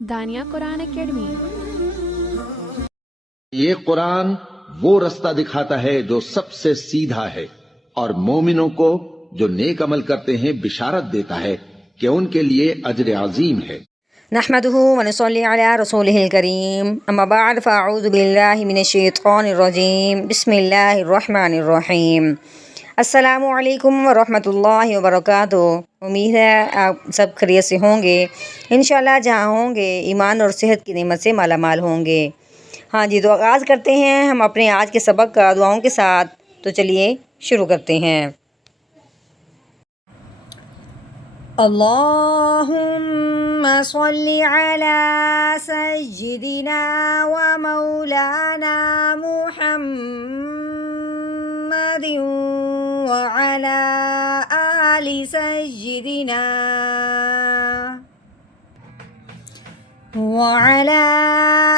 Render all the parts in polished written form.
دانیہ قرآن academy. یہ قرآن وہ رستہ دکھاتا ہے جو سب سے سیدھا ہے، اور مومنوں کو جو نیک عمل کرتے ہیں بشارت دیتا ہے کہ ان کے لیے اجر عظیم ہے۔ نحمده ونصلي على رسوله الكريم اما بعد فاعوذ بالله من الشیطان الرجیم بسم اللہ الرحمن الرحیم۔ السلام علیکم ورحمۃ اللہ وبرکاتہ۔ امید ہے آپ سب خیریت سے ہوں گے، انشاءاللہ جہاں ہوں گے ایمان اور صحت کی نعمت سے مالا مال ہوں گے۔ ہاں جی، تو آغاز کرتے ہیں ہم اپنے آج کے سبق کا دعاؤں کے ساتھ۔ تو چلیے شروع کرتے ہیں۔ اللہم صلی علی سیدنا و مولانا محمد وعلی آل سیدنا وعلى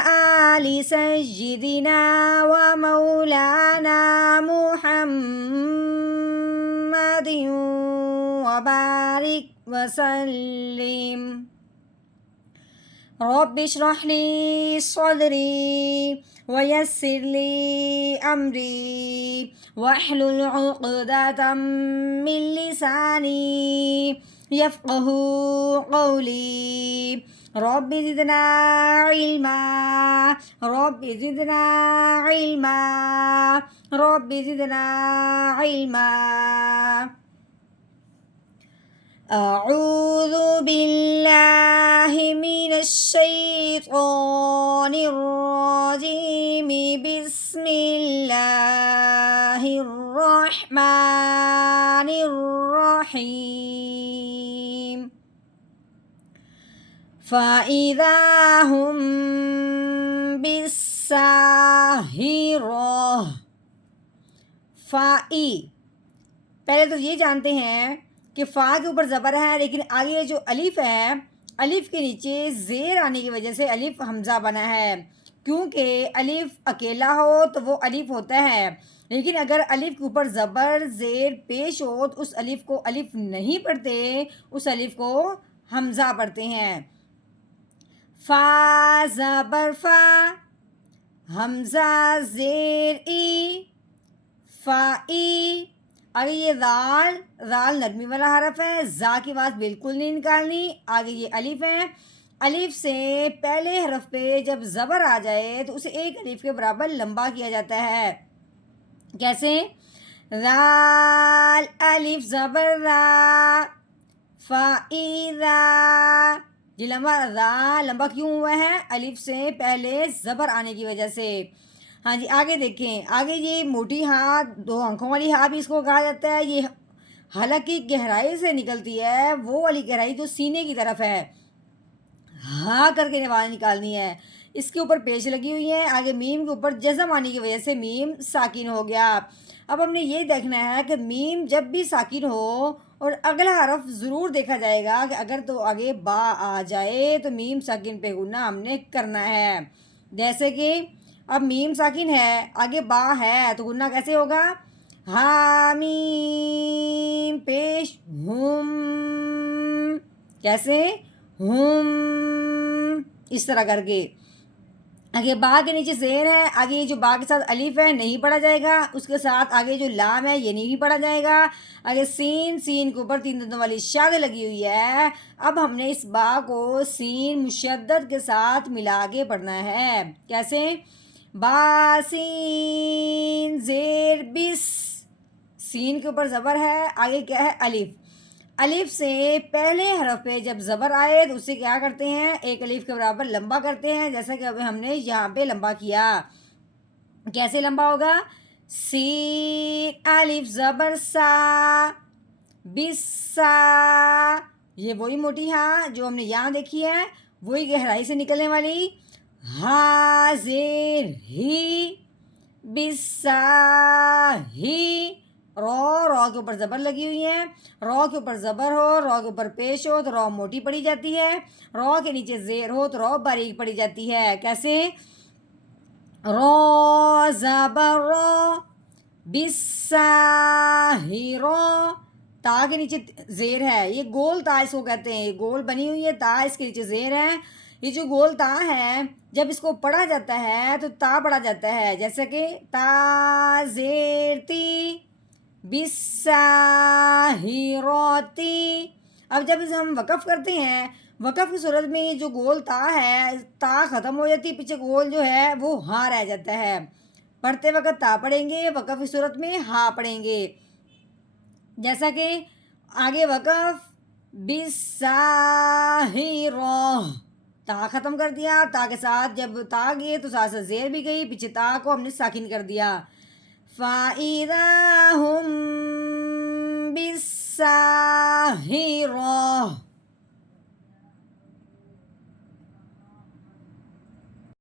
آل سيدنا ومولانا محمد وبارك وسلم۔ رب اشرح لي صدري ويسر لي أمري واحلل عقدة من لساني يفقه قولي۔ رب زدنا علما رب زدنا علما رب زدنا علما۔ اعوذ باللہ من الشیطان الرجیم بسم اللہ الرحمن الرحیم۔ فَإِذَا هُمْ بِالسَّاهِرَةِ۔ فَإِ، پہلے تو یہ جانتے ہیں کہ فا کے اوپر زبر ہے، لیکن آگے جو الف ہے، الف کے نیچے زیر آنے کی وجہ سے الف حمزہ بنا ہے۔ کیونکہ الف اکیلا ہو تو وہ الف ہوتا ہے، لیکن اگر الف کے اوپر زبر زیر پیش ہو تو اس الف کو الف نہیں پڑھتے، اس الف کو حمزہ پڑھتے ہیں۔ فا زبر فا، حمزہ زیر ای، فائی۔ آگے یہ رال، رال نرمی والا حرف ہے، زا کی آواز بالکل نہیں نکالنی۔ آگے یہ الف ہے، الف سے پہلے حرف پہ جب زبر آ جائے تو اسے ایک الف کے برابر لمبا کیا جاتا ہے۔ کیسے؟ رال الف زبر را، فائی را۔ یہ لمبا کیوں ہوا ہے؟ الف سے پہلے زبر آنے کی وجہ سے۔ ہاں جی، آگے دیکھیں، آگے یہ موٹی ہاں، دو آنکھوں والی ہاں بھی اس کو کہا جاتا ہے۔ یہ حلق کی گہرائی سے نکلتی ہے، وہ والی گہرائی جو سینے کی طرف ہے۔ ہاں کر کے آواز نکالنی ہے، اس کے اوپر پیش لگی ہوئی ہے۔ آگے میم کے اوپر جزم آنے کی وجہ سے میم ساکن ہو گیا۔ اب ہم نے یہ دیکھنا ہے کہ میم جب بھی ساکن ہو اور اگلا حرف ضرور دیکھا جائے گا کہ اگر تو آگے با آ جائے تو میم ساکن پہ غنہ ہم نے کرنا ہے۔ جیسے کہ اب میم ساکن ہے، آگے با ہے تو غنہ کیسے ہوگا؟ حامیم پیش ہم، کیسے؟ ہم، اس طرح کر کے۔ آگے با کے نیچے زیر ہے، آگے یہ جو با کے ساتھ الف ہے نہیں پڑھا جائے گا، اس کے ساتھ آگے جو لام ہے یہ نہیں پڑھا جائے گا۔ آگے سین، سین کے اوپر تین دندوں والی شاد لگی ہوئی ہے۔ اب ہم نے اس با کو سین مشدد کے ساتھ ملا کے پڑھنا ہے۔ کیسے؟ با سین زیر بس، سین کے اوپر زبر ہے، آگے کیا ہے؟ الف۔ الف سے پہلے حرف پہ جب زبر آئے تو اسے کیا کرتے ہیں؟ ایک الف کے برابر لمبا کرتے ہیں، جیسا کہ ابھی ہم نے یہاں پہ لمبا کیا۔ کیسے لمبا ہوگا؟ سین الف زبر سا، بسا۔ یہ وہی موٹی ہاں جو ہم نے یہاں دیکھی ہے، وہی گہرائی سے نکلنے والی۔ ہا زیر ہی، بسا ہی۔ رو کے اوپر زبر لگی ہوئی ہے، رو کے اوپر زبر ہو، رو کے اوپر پیش ہو تو رو موٹی پڑی جاتی ہے، رو کے نیچے زیر ہو تو رو باریک پڑی جاتی ہے۔ کیسے؟ رو زبر رو، بساہرو۔ تا کے نیچے زیر ہے، یہ گول تا اس کو کہتے ہیں، یہ گول بنی ہوئی ہے تا، اس کے نیچے زیر ہے۔ یہ جو گول تا ہے جب اس کو پڑھا جاتا ہے تو تا پڑھا جاتا ہے، جیسا کہ تا زیر تی بالساہراتی۔ اب جب اسے ہم وقف کرتے ہیں، وقف کی صورت میں یہ جو گول تا ہے، تا ختم ہو جاتی ہے، پیچھے گول جو ہے وہ ہاں رہ جاتا ہے۔ پڑھتے وقت تا پڑھیں گے، وقف کی صورت میں ہاں پڑھیں گے، جیسا کہ آگے وقف بالساہرہ، تا ختم کر دیا، تا کے ساتھ جب تا گئے تو ساتھ ساتھ زیر بھی گئی، پیچھے تا کو ہم نے ساکن کر دیا۔ فَإِذَا هُمْ بِالسَّاہرَةِ،